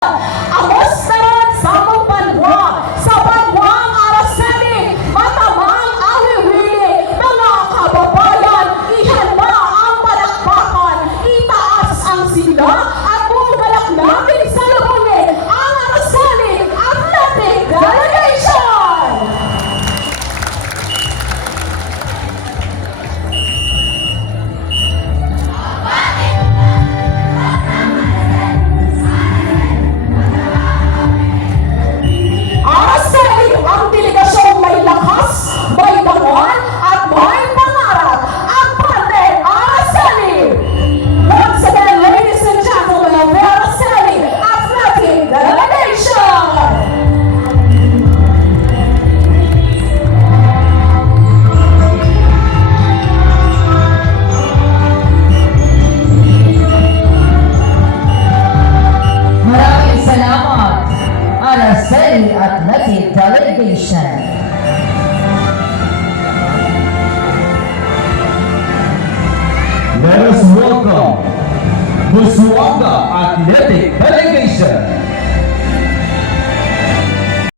Amos naman sa Banwa, sa Banwang Araceli, matamang awiwili, mga kababayan, ihanda ang palakpakan, itaas ang sigla, at bumalak natin sa lubungin ang Araceli Athletic Delegation! Araceli ang delegasyong may lakas, may dangal, at may pangarap. Ang Pante Araceli! Once again, ladies and gentlemen of the Araceli Athletic Delegation! Maraming salamat, Araceli Athletic Delegation. Let us welcome Busuanga Athletic Delegation.